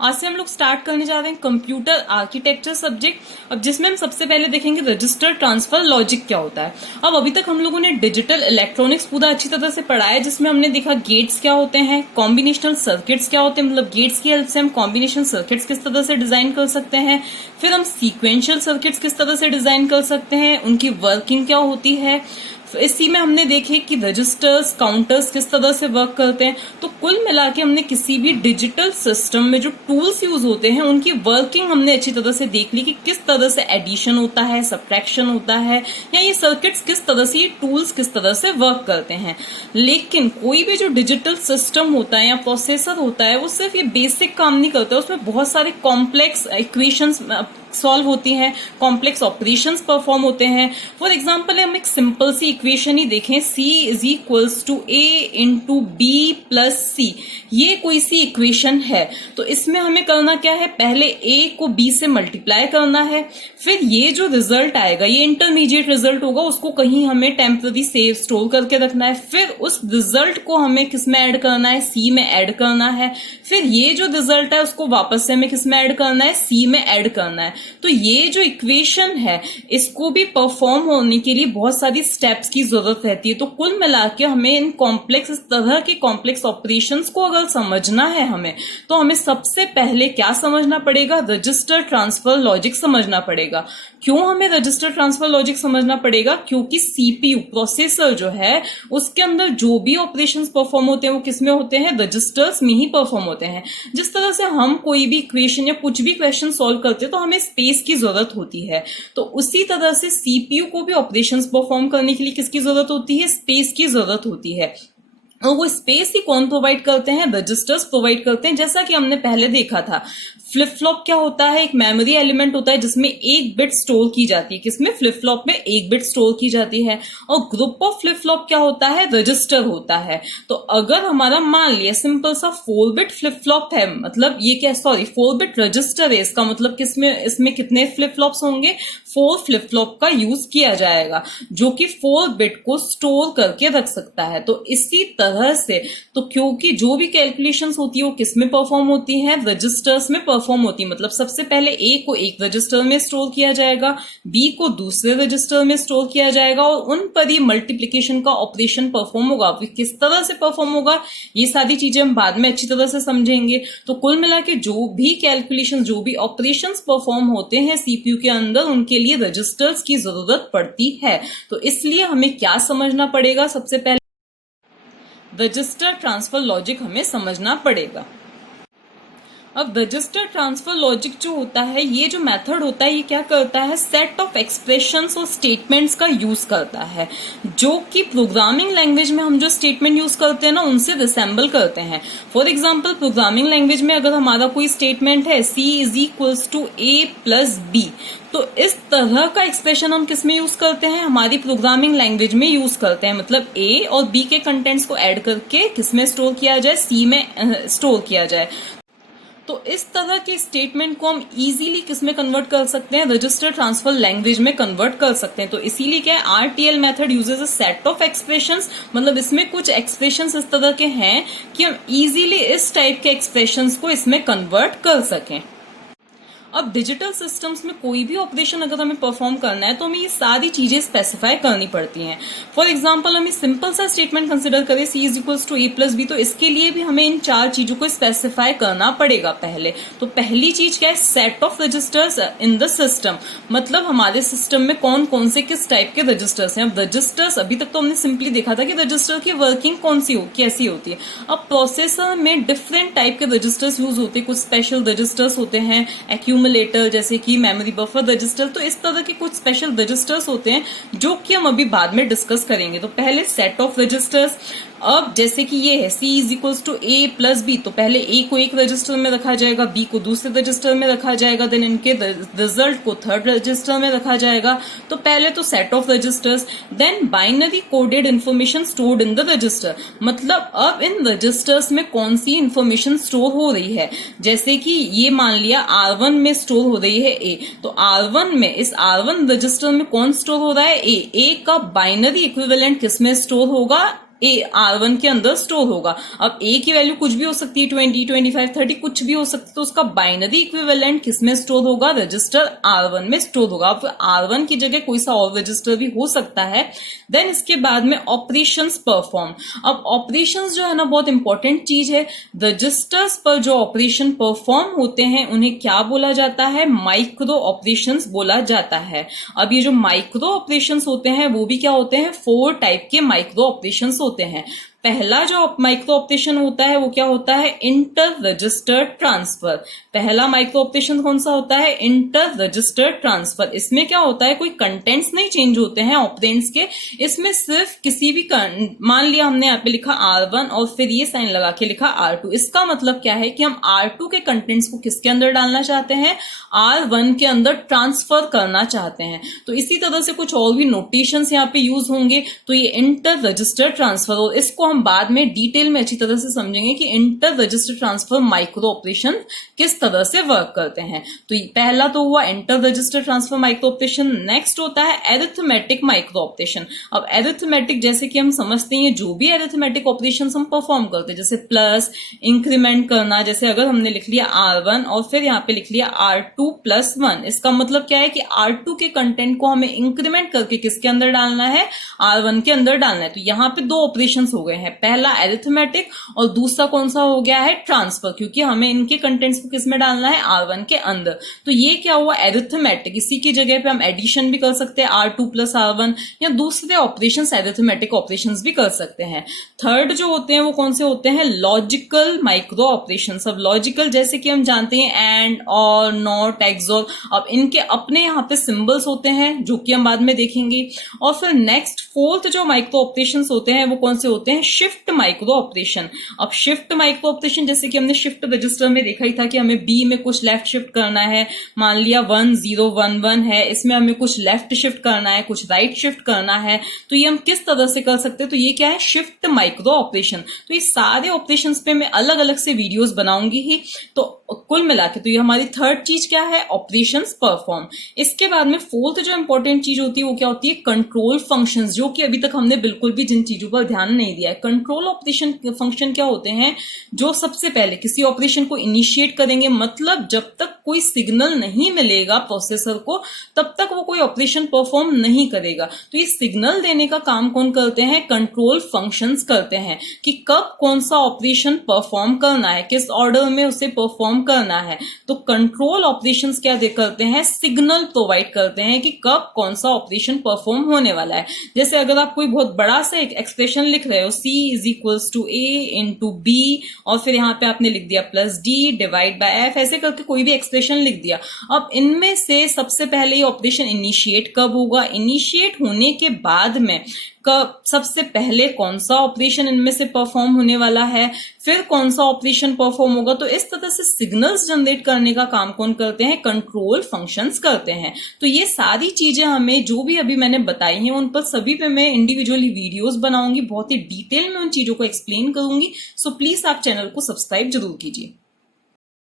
आज से हम लोग स्टार्ट करने जा रहे हैं कंप्यूटर आर्किटेक्चर सब्जेक्ट। अब जिसमें हम सबसे पहले देखेंगे रजिस्टर ट्रांसफर लॉजिक क्या होता है। अब अभी तक हम लोगों ने डिजिटल इलेक्ट्रॉनिक्स पूरा अच्छी तरह से पढ़ा है, जिसमें हमने देखा गेट्स क्या होते हैं, कॉम्बिनेशनल सर्किट्स क्या होते हैं, मतलब गेट्स की हेल्प से हम कॉम्बिनेशन सर्किट्स किस तरह से डिजाइन कर सकते हैं, फिर हम सीक्वेंशियल सर्किट्स किस तरह से डिजाइन कर सकते हैं, उनकी वर्किंग क्या होती है। इसी में हमने देखे कि रजिस्टर्स काउंटर्स किस तरह से वर्क करते हैं। तो कुल मिला के हमने किसी भी डिजिटल सिस्टम में जो टूल्स यूज होते हैं उनकी वर्किंग हमने अच्छी तरह से देख ली कि किस तरह से एडिशन होता है, सब्ट्रैक्शन होता है, या ये सर्किट्स किस तरह से, ये टूल्स किस तरह से वर्क करते हैं। लेकिन कोई भी जो डिजिटल सिस्टम होता है या प्रोसेसर होता है वो सिर्फ ये बेसिक काम नहीं करता, उसमें बहुत सारे कॉम्प्लेक्स इक्वेशंस सॉल्व होती हैं, कॉम्प्लेक्स ऑपरेशंस परफॉर्म होते हैं। फॉर एग्जांपल हम एक सिंपल सी इक्वेशन ही देखें, C is equals to A into B plus C। ये कोई सी इक्वेशन है तो इसमें हमें करना क्या है, पहले A को B से मल्टीप्लाई करना है, फिर ये जो रिजल्ट आएगा ये इंटरमीडिएट रिजल्ट होगा, उसको कहीं हमें टेम्पररी सेव स्टोर करके रखना है, फिर उस रिजल्ट को हमें किस में ऐड करना है, C में ऐड करना है, फिर ये जो रिजल्ट है उसको वापस से हमें किस में ऐड करना है, C में ऐड करना है। तो ये जो इक्वेशन है इसको भी परफॉर्म होने के लिए बहुत सारी स्टेप्स की जरूरत रहती है। तो कुल मिला के हमें इन कॉम्प्लेक्स, इस तरह के कॉम्प्लेक्स ऑपरेशंस को अगर समझना है हमें, तो हमें सबसे पहले क्या समझना पड़ेगा, रजिस्टर ट्रांसफर लॉजिक समझना पड़ेगा। क्यों हमें रजिस्टर ट्रांसफर लॉजिक समझना पड़ेगा, क्योंकि सीपीयू प्रोसेसर जो है उसके अंदर जो भी ऑपरेशंस परफॉर्म होते हैं वो किसमें होते हैं, रजिस्टर्स में ही परफॉर्म होते हैं। जिस तरह से हम कोई भी इक्वेशन या कुछ भी क्वेश्चन सॉल्व करते हैं तो हमें स्पेस की जरूरत होती है, तो उसी तरह से सीपीयू को भी ऑपरेशंस परफॉर्म करने के लिए किसकी जरूरत होती है, स्पेस की जरूरत होती है। और वो स्पेस ही कौन प्रोवाइड करते हैं, रजिस्टर्स प्रोवाइड करते हैं। जैसा कि हमने पहले देखा था, फ्लिप फ्लॉप क्या होता है, एक मेमोरी एलिमेंट होता है जिसमें एक बिट स्टोर की जाती है, किसमें, फ्लिप फ्लॉप में एक बिट स्टोर की जाती है। और ग्रुप ऑफ फ्लिप फ्लॉप क्या होता है, रजिस्टर होता है। तो अगर हमारा मान लिया सिंपल सा 4 बिट फ्लिप फ्लॉप है, मतलब ये क्या, सॉरी 4 बिट रजिस्टर है, इसका मतलब किसमें, इसमें कितने फ्लिप फ्लॉप्स होंगे, 4 फ्लिप फ्लॉप का यूज किया जाएगा, जो कि 4 बिट को स्टोर करके रख सकता है। तो इसी तरह से, तो क्योंकि जो भी कैलकुलेशंस होती है वो किसमें परफॉर्म होती है, रजिस्टर्स में परफॉर्म होती है। मतलब सबसे पहले A को एक रजिस्टर में स्टोर किया जाएगा, B को दूसरे रजिस्टर में स्टोर किया जाएगा, और उन पर ही मल्टीप्लीकेशन का ऑपरेशन परफॉर्म होगा। किस तरह से परफॉर्म होगा ये सारी चीजें हम बाद में अच्छी तरह से समझेंगे। तो कुल मिला के जो भी कैलकुलेशन, जो भी ऑपरेशंस परफॉर्म होते हैं सीपीयू के अंदर, उनके लिए रजिस्टर्स की जरूरत पड़ती है। तो इसलिए हमें क्या समझना पड़ेगा, सबसे पहले रजिस्टर ट्रांसफर लॉजिक हमें समझना पड़ेगा। अब रजिस्टर ट्रांसफर लॉजिक जो होता है, ये जो मेथड होता है, ये क्या करता है, सेट ऑफ एक्सप्रेशंस और स्टेटमेंट्स का यूज करता है, जो कि प्रोग्रामिंग लैंग्वेज में हम जो स्टेटमेंट यूज करते हैं ना उनसे रिसेंबल करते हैं। फॉर एग्जांपल प्रोग्रामिंग लैंग्वेज में अगर हमारा कोई स्टेटमेंट है C is equals to A plus B, तो इस तरह का एक्सप्रेशन हम किस में यूज करते हैं, हमारी प्रोग्रामिंग लैंग्वेज में यूज करते हैं। मतलब A और B के कंटेंट्स को ऐड करके किस में स्टोर किया जाए, C में स्टोर किया जाए। तो इस तरह के स्टेटमेंट को हम इजीली किसमें कन्वर्ट कर सकते हैं, रजिस्टर ट्रांसफर लैंग्वेज में कन्वर्ट कर सकते हैं। तो इसीलिए क्या है, RTL method uses a set of expressions, मतलब इसमें कुछ एक्सप्रेशंस इस तरह के हैं कि हम इजीली इस टाइप के एक्सप्रेशंस को इसमें कन्वर्ट कर सकें। अब डिजिटल सिस्टम्स में कोई भी ऑपरेशन अगर हमें परफॉर्म करना है तो हमें ये सारी चीजें स्पेसिफाई करनी पड़ती हैं। फॉर एग्जांपल हमें सिंपल सा स्टेटमेंट कंसिडर करें, C is equals to A plus B, तो इसके लिए भी हमें इन 4 चीजों को स्पेसिफाई करना पड़ेगा पहले। तो पहली चीज क्या है, set of registers in the system, मतलब हमारे सिस्टम में कौन कौन से किस टाइप के रजिस्टर्स हैं। अब रजिस्टर्स, अभी तक तो हमने सिंपली देखा था कि रजिस्टर की वर्किंग कैसी होती है। अब प्रोसेसर में डिफरेंट टाइप के रजिस्टर्स यूज होते हैं, कुछ स्पेशल रजिस्टर्स होते हैं, एक्यूमुलेटर जैसे कि मेमोरी बफर रजिस्टर, तो इस तरह के कुछ स्पेशल रजिस्टर्स होते हैं जो कि हम अभी बाद में डिस्कस करेंगे। तो पहले सेट ऑफ रजिस्टर्स, अब जैसे कि ये है C is equals to A plus B, तो पहले A को एक रजिस्टर में रखा जाएगा, B को दूसरे रजिस्टर में रखा जाएगा, देन इनके रिजल्ट को थर्ड रजिस्टर में रखा जाएगा। तो पहले तो set of registers, then binary coded information stored in the register, मतलब अब इन रजिस्टर्स में कौन सी इंफॉर्मेशन स्टोर हो रही है। जैसे कि ये मान लिया R1 में स्टोर हो रही है A, तो R1 में, इस R1 रजिस्टर में कौन स्टोर हो रहा है, A का बाइनरी इक्विवेलेंट किसमें स्टोर होगा, R1 के अंदर स्टोर होगा। अब A की वैल्यू कुछ भी हो सकती है, 20, 25, 30 कुछ भी हो सकती है, तो उसका बाइनरी इक्विवेलेंट किसमें स्टोर होगा? रजिस्टर R1 में स्टोर होगा। अब R1 की जगह कोई सा और रजिस्टर भी हो सकता है। देन इसके बाद में ऑपरेशंस परफॉर्म। अब ऑपरेशंस जो है ना बहुत इंपॉर्टेंट चीज है। रजिस्टर्स पर जो ऑपरेशन परफॉर्म होते हैं उन्हें क्या बोला जाता है? माइक्रो ऑपरेशंस बोला जाता है। अब ये जो माइक्रो ऑपरेशंस होते हैं वो भी क्या होते हैं? 4 टाइप के माइक्रो ऑपरेशंस होते हैं। पहला जो माइक्रो ऑपरेशन होता है वो क्या होता है? Inter register transfer. पहला माइक्रो ऑपरेशन कौन सा होता है? Inter register transfer. इसमें क्या होता है? कोई कंटेंट्स नहीं चेंज होते हैं ऑपरेंड्स के। इसमें सिर्फ किसी भी मान लिया हमने यहाँ पे लिखा R1 और फिर ये साइन लगा के लिखा R2। इसका मतलब क्या है कि हम R2 के कंटेंट्स को किसके अंदर डालना चाहते हैं? R1 के अंदर ट्रांसफर करना चाहते हैं। तो इसी तरह से कुछ और भी नोटेशंस यहाँ पे यूज होंगे। तो ये इंटर रजिस्टर ट्रांसफर, और इसको हम बाद में डिटेल में अच्छी तरह से समझेंगे कि inter register transfer micro operation किस तरह से वर्क करते हैं। तो पहला तो हुआ inter register transfer micro operation. Next होता है एरिथमेटिक माइक्रो ऑपरेशन। अब एरिथमेटिक जैसे कि हम समझते हैं जो भी एरिथमेटिक ऑपरेशन हम परफॉर्म करते हैं, जैसे प्लस, इंक्रीमेंट करना, जैसे अगर हमने लिख लिया R1 और फिर यहाँ पे लिख लिया R2 + 1, इसका मतलब क्या है कि R2 के कंटेंट को हमें इंक्रीमेंट करके किसके अंदर डालना है? R1 के अंदर डालना है। तो यहाँ पे 2 ऑपरेशंस हो गए हैं, पहला एरिथमेटिक और दूसरा कौन सा हो गया है? ट्रांसफर, क्योंकि हमें इनके कंटेंट्स को किस में डालना है? R1 के अंदर। तो ये क्या हुआ? एरिथमेटिक। इसी की जगह पे हम एडिशन भी कर सकते हैं, R2 + R1, या दूसरे ऑपरेशंस एरिथमेटिक ऑपरेशंस भी कर सकते हैं। थर्ड जो होते हैं वो कौन से होते हैं? Logical micro operations. अब लॉजिकल जैसे कि हम जानते हैं एंड, और, नॉट, एक्सोर। अब इनके अपने यहाँ पे सिंबल्स होते हैं जो कि हम बाद में देखेंगे। और फिर नेक्स्ट फोर्थ जो माइक्रो ऑपरेशंस होते हैं वो कौन से होते हैं? Shift micro operation. अब शिफ्ट माइक्रो ऑपरेशन जैसे कि हमने शिफ्ट रजिस्टर में देखा ही था कि हमें बी में कुछ लेफ्ट शिफ्ट करना है। मान लिया 1011 है, इसमें हमें कुछ लेफ्ट शिफ्ट करना है, कुछ राइट शिफ्ट करना है। तो ये हम किस तरह से कर सकते हैं? तो ये क्या है? Shift micro operation. तो ये सारे ऑपरेशन पे मैं अलग अलग से वीडियोस बनाऊंगी ही। तो कुल मिला के तो ये हमारी थर्ड चीज क्या है? Operations perform. इसके बाद में फोर्थ जो इंपॉर्टेंट चीज होती है वो क्या होती है? कंट्रोल फंक्शंस, जो कि अभी तक हमने बिल्कुल भी जिन चीजों पर ध्यान नहीं दिया है। कंट्रोल ऑपरेशन फंक्शन क्या होते हैं? जो सबसे पहले किसी ऑपरेशन को इनिशिएट करेंगे, मतलब जब तक कोई सिग्नल नहीं मिलेगा प्रोसेसर को तब तक वो कोई ऑपरेशन परफॉर्म नहीं करेगा। तो ये सिग्नल देने का काम कौन करते हैं? कंट्रोल फंक्शंस करते हैं कि कब कौन सा ऑपरेशन परफॉर्म करना है, किस ऑर्डर में उसे परफॉर्म करना है। तो कंट्रोल ऑपरेशंस क्या करते हैं? सिग्नल प्रोवाइड करते हैं कि कब कौन सा ऑपरेशन परफॉर्म होने वाला है। जैसे अगर आप कोई बहुत बड़ा सा एक एक्सप्रेशन लिख रहे हो, C = A × B, और फिर यहाँ पे आपने लिख दिया +D / F, ऐसे करके कोई भी एक्सप्रेशन लिख दिया। अब इनमें से सबसे पहले ये ऑपरेशन इनिशिएट कब होगा? इनिशिएट होने के बाद में सबसे पहले कौन सा ऑपरेशन इनमें से परफॉर्म होने वाला है, फिर कौन सा ऑपरेशन परफॉर्म होगा। तो इस तरह से सिग्नल्स जनरेट करने का काम कौन करते हैं? कंट्रोल फंक्शंस करते हैं। तो ये सारी चीजें हमें जो भी अभी मैंने बताई हैं उन पर सभी पे मैं इंडिविजुअली वीडियोस बनाऊंगी, बहुत ही डिटेल में उन चीजों को एक्सप्लेन करूंगी। सो प्लीज आप चैनल को सब्सक्राइब जरूर कीजिए।